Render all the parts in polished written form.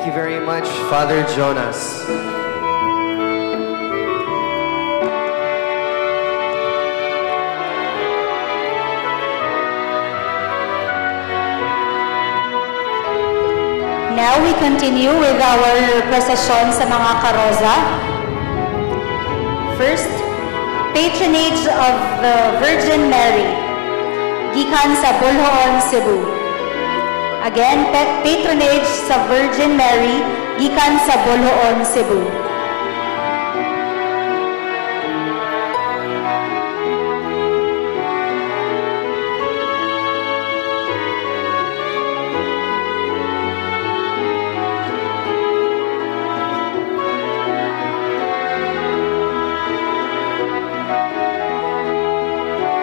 Thank you very much, Father Jonas. Now we continue with our procession sa mga karoza. First, patronage of the Virgin Mary, gikan sa Bolhoon, Cebu. Again, patronage sa Virgin Mary, gikan sa Bolhoon, Cebu.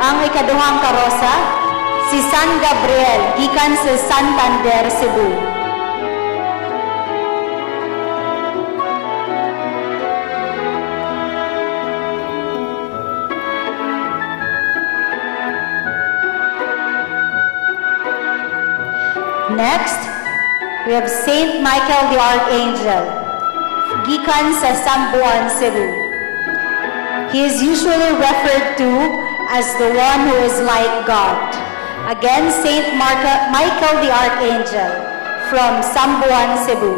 Ang ikaduhang karosa, si San Gabriel, gikan sa Santander, Cebu. Next, we have Saint Michael the Archangel, gikan sa Sambuan, Cebu. He is usually referred to as the one who is like God. Again, Saint Michael the Archangel from Sambuan, Cebu.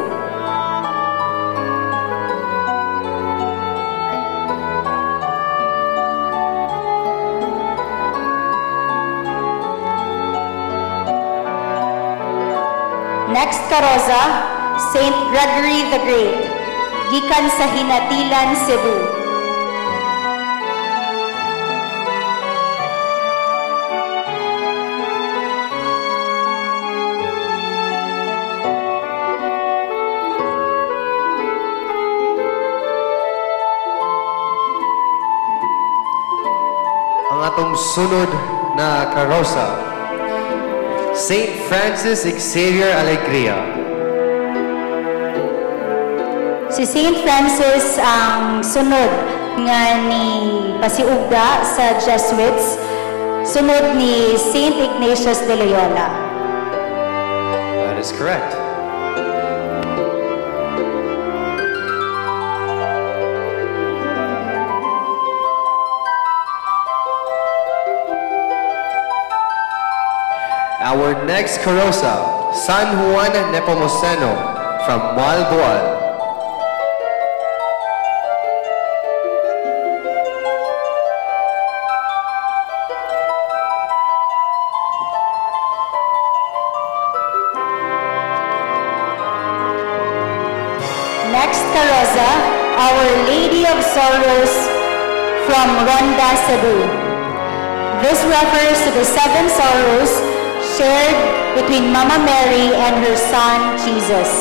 Next karoza, Saint Gregory the Great, gikan sa Hinatilan, Cebu. Ang atong sunod na karosa, Saint Francis Xavier Alegria. Si Saint Francis ang sunod nga ni pasiugda sa Jesuits, sunod ni Saint Ignatius de Loyola. That is correct. Our next karosa, San Juan Nepomuceno from Malboal. Next karosa, Our Lady of Sorrows from Ronda, Cebu. This refers to the 7 sorrows shared between Mama Mary and her son, Jesus.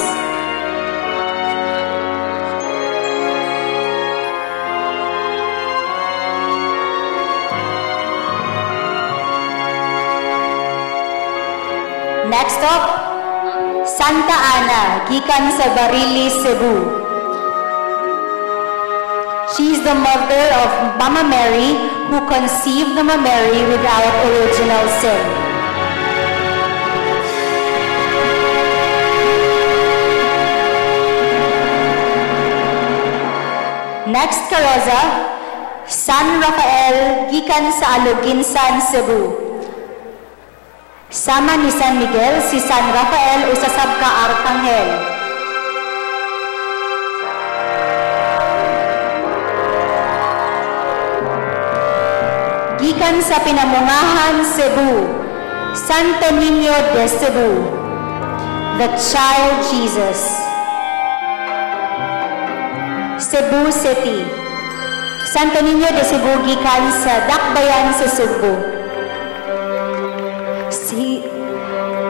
Next up, Santa Ana, gikan sa Barili, Cebu. She is the mother of Mama Mary who conceived Mama Mary without original sin. Next karosa, San Rafael, gikan sa Aluginsan, Cebu. Sama ni San Miguel, si San Rafael usasab ka arkanghel. Gikan sa Pinamungahan, Cebu, Santo Niño de Cebu, the Child Jesus. Cebu City, Santo Niño de Cebu, gikan sa Dakbayan sa Cebu.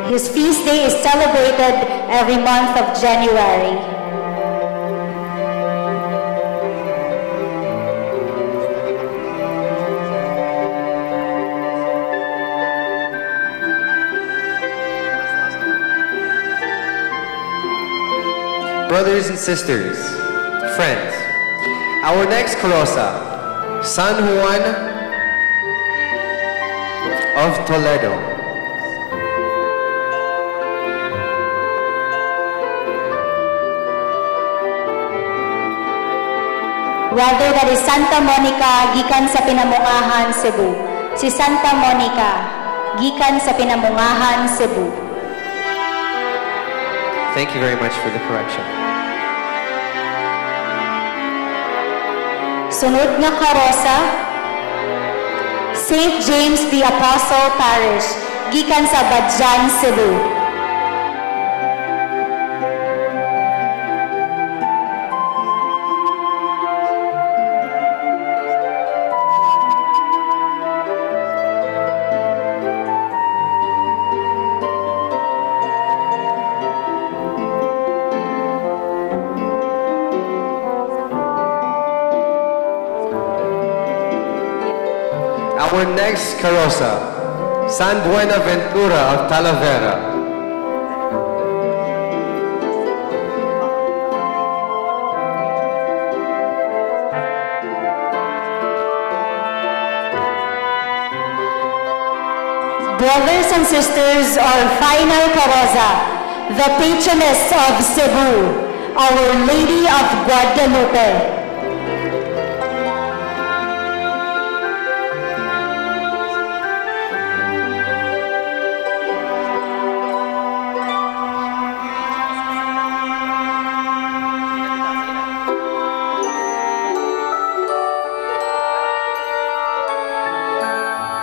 His feast day is celebrated every month of January. Brothers and sisters, friends, our next karosa, San Juan of Toledo. whether that is Santa Monica, gikan sa Pinamungahan, Cebu. Si Santa Monica, gikan sa Pinamungahan, Cebu. Thank you very much for the correction. Sunod nga karosa, St. James the Apostle Parish, gikan sa Badjan, Cebu. Our next carosa, San Buenaventura of Talavera. Brothers and sisters, our final carosa, the patroness of Cebu, Our Lady of Guadalupe.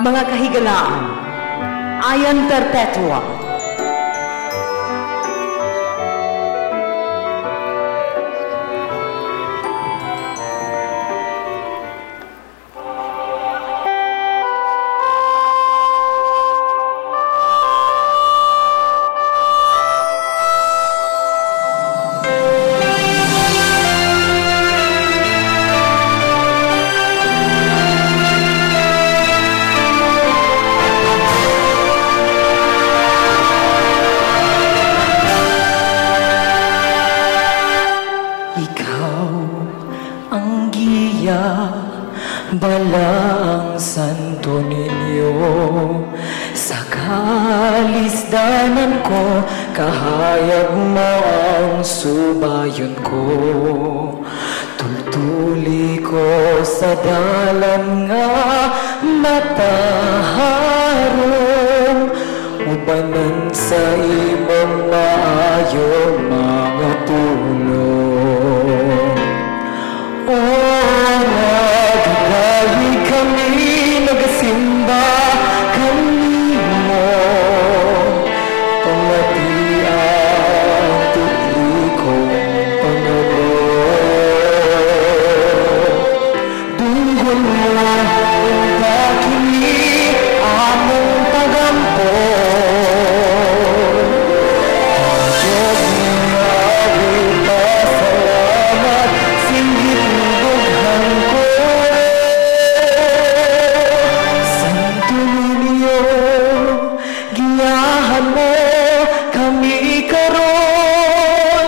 Mga kahigalaan, Ayan Perpetua. Balang santo ninyo sa kalisdanan ko, kahayag mo ang subayon ko. Tultuli ko sa dalan nga mataharong, ubanan sa imong maayo mga pulong. Simba kanimo, pamati ang tutli kong Panginoon. Dunggol mo ang bakili among pagampon. Diyos niya rin pasalamat, singgit bughan ko. Giyahan mo kami karon,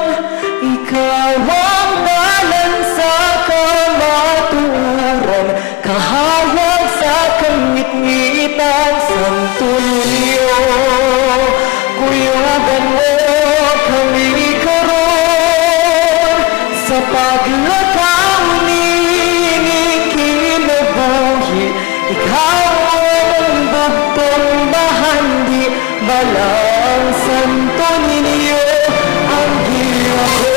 ikaw ang dalan sa kamaturan, kahayag sa kangit-ngitan santo niyo. Kuyagan mo kami karon sa paglakaw ni kinabuhi, ikaw balang santo ninyo ang giyako.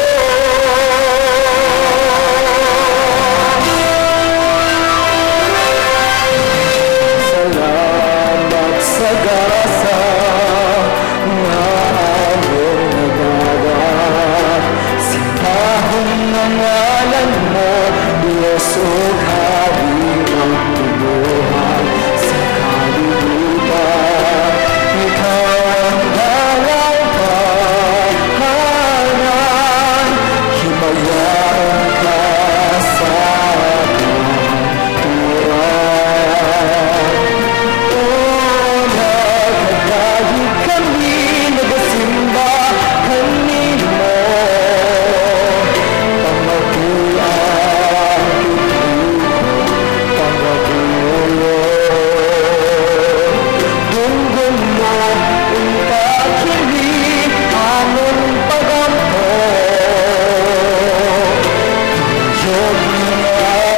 Salamat sa gasa na among nagawa, sintahong ng ngalan mo, Diyos o Hari ang tuluhan sa kalibutan. Ikaw ang dalang paharan, himayaan ka sa kanturan. O nagkakahig kami, nagasimba kanino, pamagulang tutulong, pamagulang. Dunggol mo untakili among pagampo, tuyog niya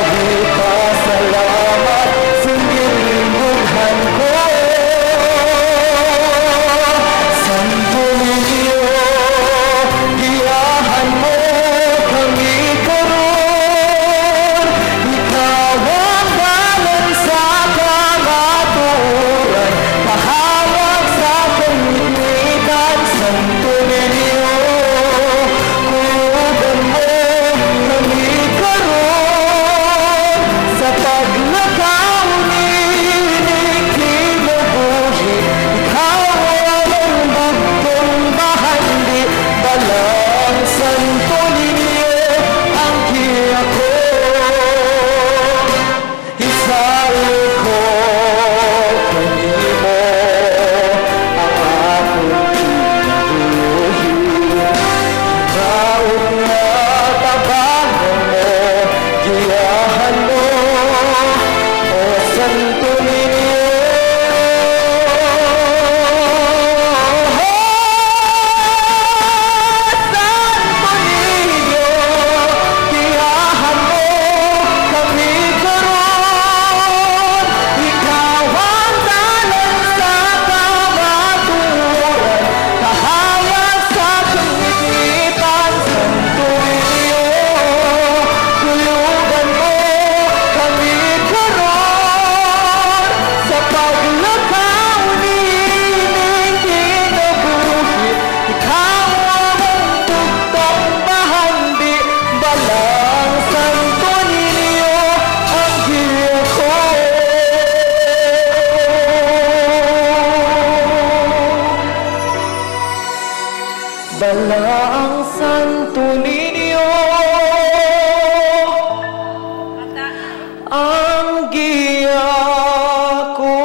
Sala ang Santo Niño, ang giya ko.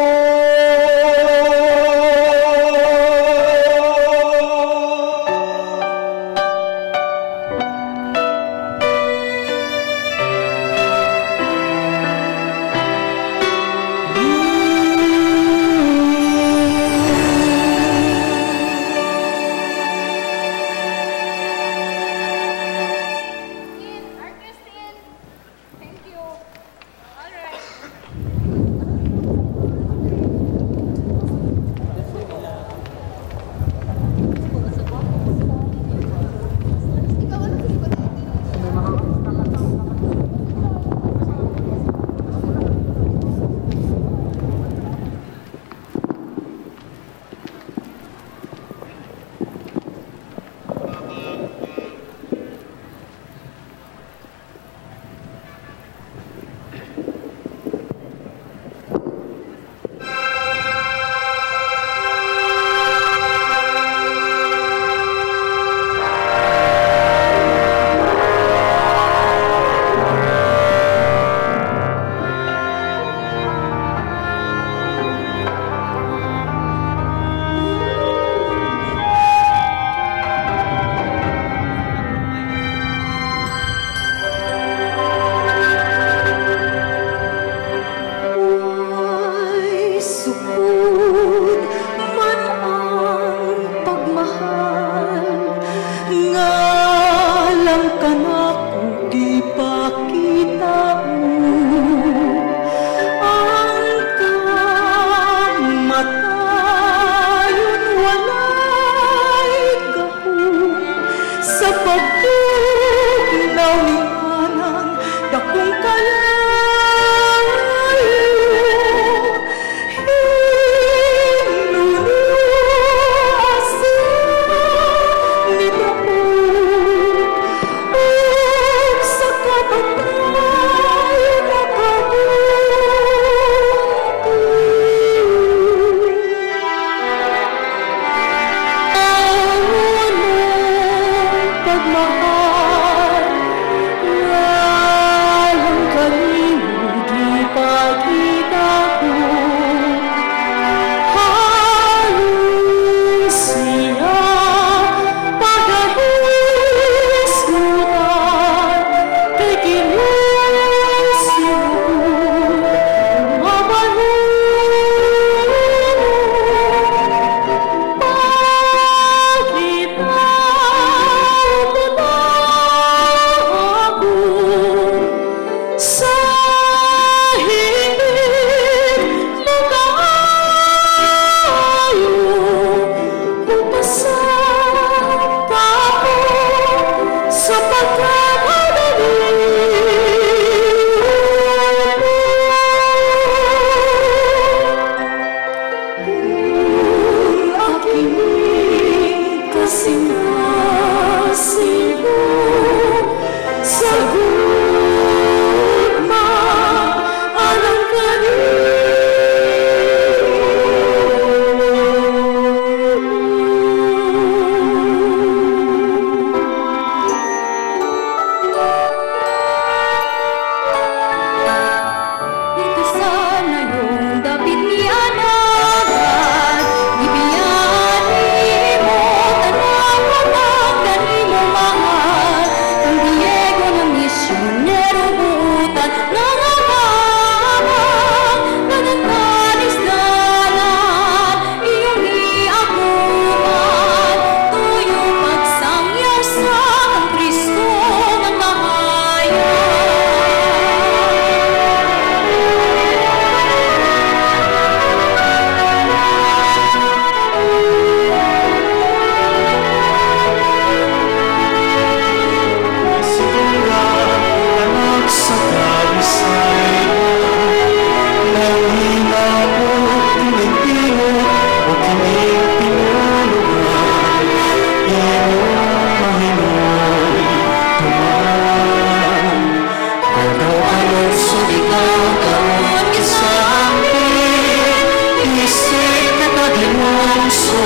puso,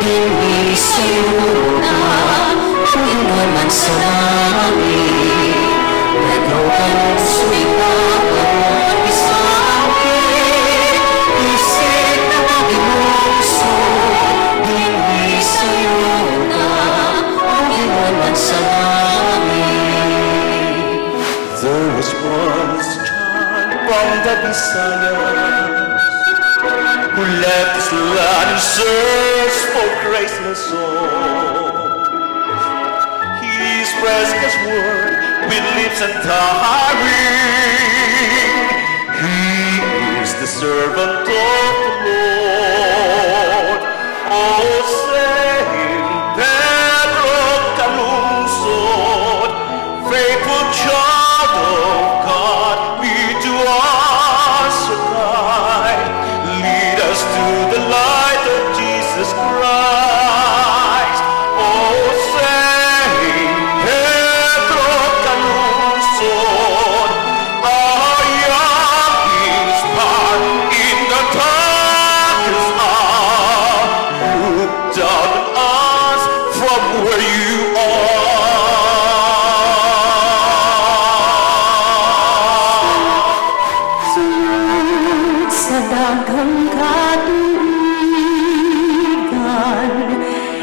hindi sinunan. Panginoon man sa langit, ikaw ang sumikap at isangkin, isip na mag-inuso, hindi sa'yo na, Panginoon man sa langit. There was once a child from the Visayas who left his land in search for graceless souls. He expressed God's word with lips untiring. He is the servant of the Lord. Oh, Saint Pedro Calungsod, faithful child of God, be to us so kind. Lead us to the light of Jesus Christ. Oh, Saint Pedro Calungsod, our young star in the darkest hour, look down on us from where you Sunod sa daghang katuigan,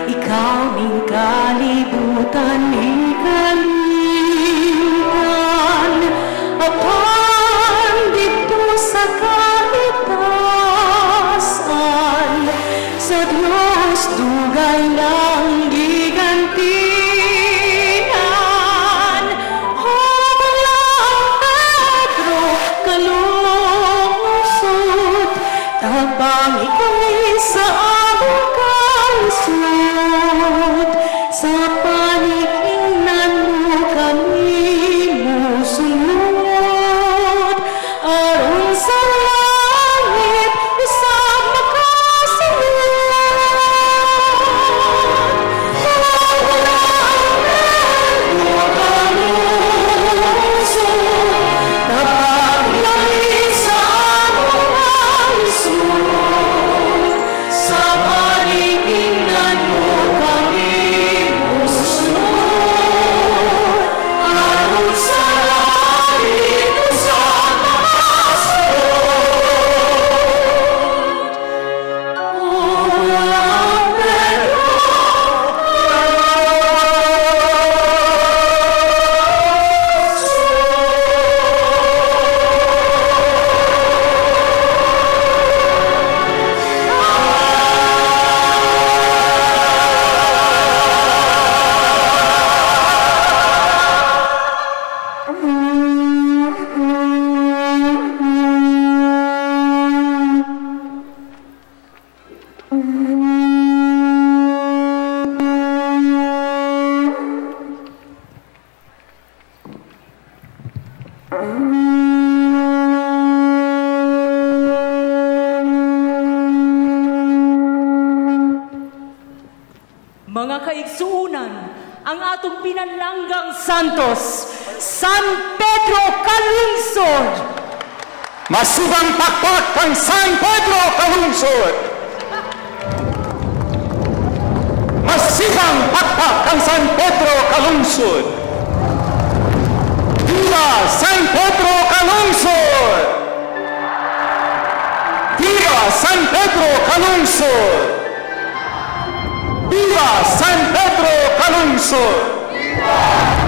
ikaw ning kalibutan ikalitan. Apan dito sa kalitasan, sa Diyos dugay lang gigantihan. Huwag Pedro kalungsod, tabang ikaw'y sa among kalusot. Sa panikingnan mo kami musunod, aron sa langit usab makasunod. Pedro kalungsod, tabang ikaw'y sa among kalusot. Sa panikingnan mo kami musunod, aron sa langit usab makasunod. Oh, Pedro Mga kaigsuunan, ang atong pinanlanggang Santos, San Pedro Calungsod. Masibang pakpak kang San Pedro Calungsod. Masibang pakpak kang San Pedro Calungsod. Viva San Pedro Calungsod! Viva San Pedro Calungsod! Viva San Pedro Calungsod!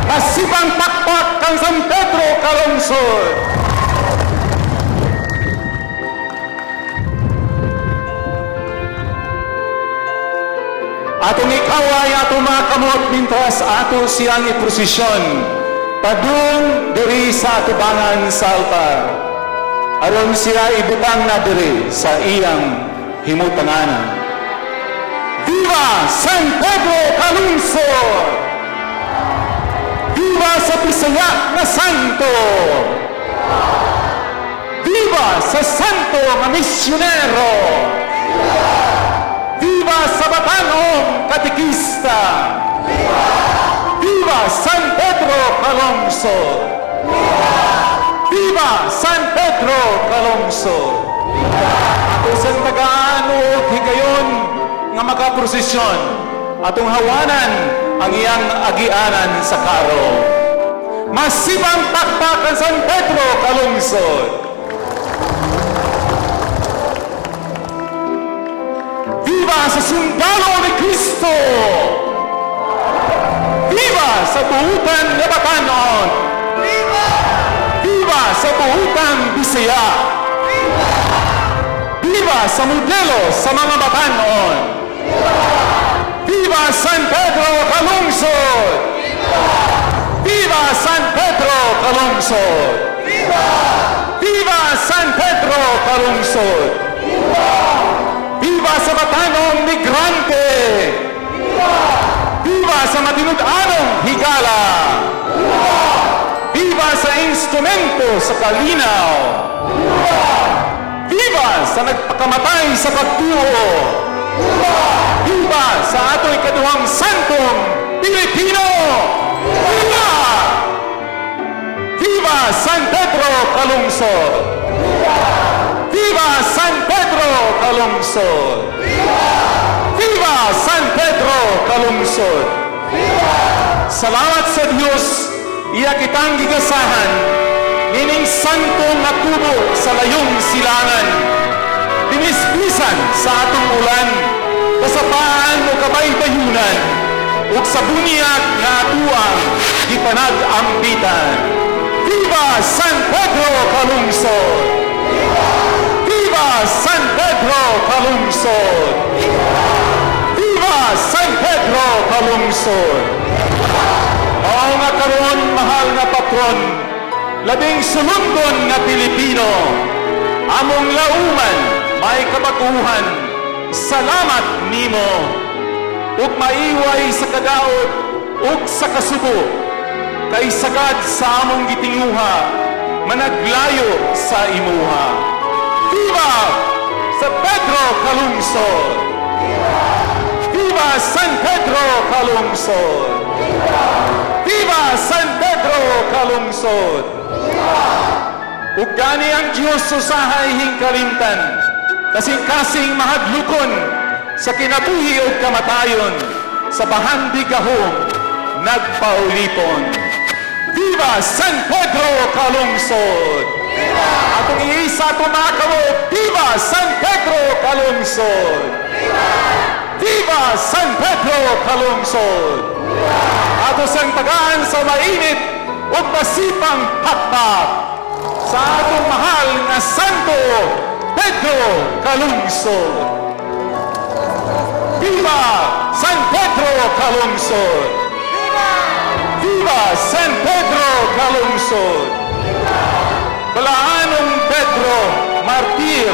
Masibang pakpak kang San Pedro Calungsod! Atong ikaway ato mga kamot mintas ato siyang iprosesyon padung diri sa atubangan sa altar. Aron siya ibutang na diri sa iyang himutanganan. Viva San Pedro Calungsod! Viva sa Bisaya na Santo! Viva sa Santo na Misyonero! Viva sa Batanong Katikista! Viva San Pedro Calungsod! Viva San Pedro Calungsod! Ato sa tagaan o higayon nga makaprosesyon atong hawanan ang iyang agianan sa karo. Masibang takpakan San Pedro kalungsod. Viva sa sundalo ni Kristo! Viva sa buhutan na Batanon! Viva sa buhutan Bisaya! Viva sa modelo sa mga Batanon! Viva San Pedro kalungsod! Viva San Pedro kalungsod! Viva San Pedro kalungsod! Viva sa Batanong migrante! Viva sa matinud-anong higala! Viva sa instrumento sa kalinaw! Viva sa nagpakamatay sa pagtuo! Viva sa ato'y kaduhang santong Pilipino! Viva! Viva San Pedro kalungsod! Viva San Pedro kalungsod! Viva San Pedro kalungsod! Salamat sa Diyos, iya kitang gigasahan, nining santong natubo sa layong silangan, dinisbisan sa atong ulan, kasapaan o kabaybayunan, ug sa bunyag nga atuang gipanag-ambitan. Viva San Pedro kalungsod! Viva San Pedro kalungsod! Viva San Pedro kalungsod! Mao nga karon mahal nga patron, labing sulundon nga Pilipino, among lauman may kabaguhan, salamat nimo, ug maiway sa kadaot ug sa kasubo, kay sagad sa among gitinguha, managlayo sa imuha. Viva San Pedro kalungsod! Viva San Pedro kalungsod! Viva San Pedro kalungsod! Ug gani ang Dios usahay hingkalimtan, kasing-kasing mahadlukon sa kinabuhi ug kamatayon, sa bahandigahong nagpaulipon. Viva San Pedro kalungsod! Viva! Atong iisa tumakaw, Viva San Pedro kalungsod! Viva! Viva San Pedro kalungsod! Viva! Ato sang tagaan sa mainit ug masipang hakbak sa atong mahal nga Santo Pedro kalungsod! Viva San Pedro kalungsod! Viva San Pedro kalungsod! Balaanong Pedro, martir,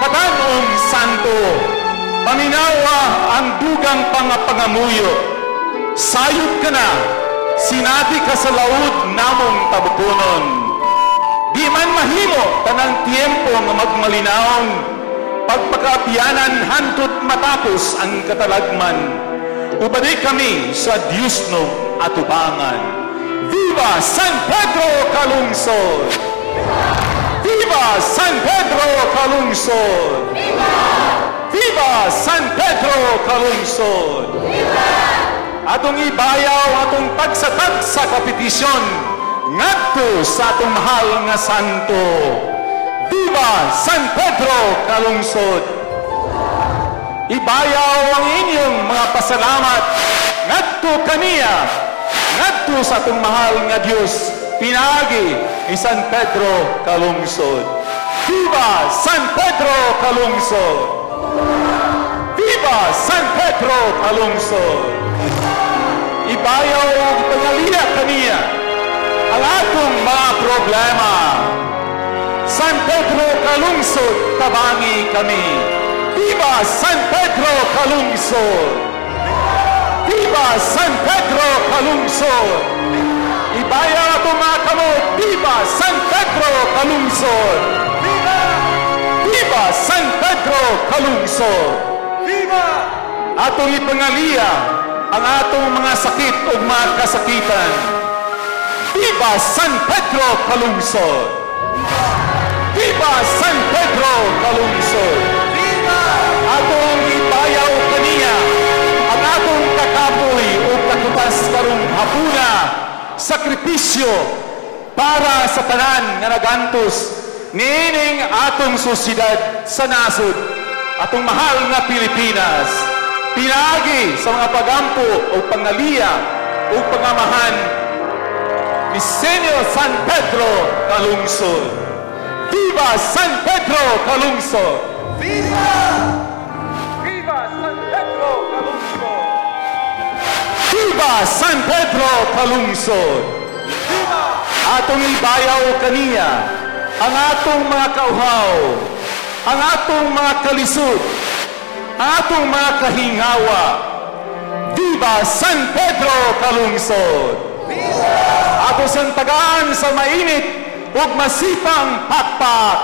Batanong Santo, paminawa ang dugang pangapangamuyo. Sayop ka na, sinati ka sa laud namong tabukunon. Di man mahimo tanang tiempo nga magmalinaon, pagpakaapianan hantot matapos ang katalagman. Ubali kami sa Diyos no atubangan. Viva San Pedro kalungsod! Viva San Pedro kalungsod! Viva San Pedro kalungsod! Atong ibayaw atong pagsatag sa kapetisyon ngadto sa atong mahal nga santo. Viva San Pedro kalungsod! Ibayaw ang inyong mga pasalamat ngadto kaniya, ngadto sa atong mahal nga Dios, pinagi ni San Pedro kalungsod. Viva San Pedro kalungsod! Viva San Pedro kalungsod! Ibayaw ang pangaliya kaniya ang atong mga problema. San Pedro kalungsod, tabangi kami. Viva San Pedro kalungsod! Viva San Pedro kalungsod! Ibayaw ato mga kamot, Viva San Pedro kalungsod! Viva San Pedro kalungsod! Viva! Atong ipangaliya ang atong mga sakit o mga kasakitan. Viva San Pedro kalungsod! Viva San Pedro kalungsod! Viva! Atong ibayaw kaniya ang atong kakapoy o sakripisyo para sa tanan nga nagantos niining atong sosyedad sa nasod, atong mahal nga Pilipinas. Pinaagi sa mga pagampo o pangaliya o pangamahan ni Senyor San Pedro Calungsod. Viva San Pedro Calungsod! Viva! Viva San Pedro Calungsod! Viva San Pedro Calungsod! Viva! Atong ibayaw kaniya ang atong mga kauhaw, ang atong mga kalisod, ang atong mga kahingawa. Viva San Pedro Calungsod! Viva! Ato santagaan sa mainit ug masipang pakpak.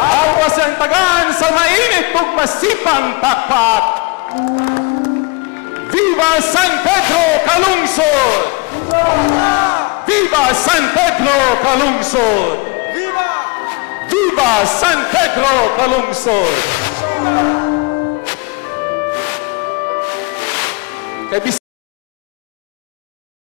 Ato santagaan sa mainit ug masipang pakpak. Viva San Pedro Calungsod! Viva San Pedro Calungsod! Viva! Viva San Pedro Calungsod!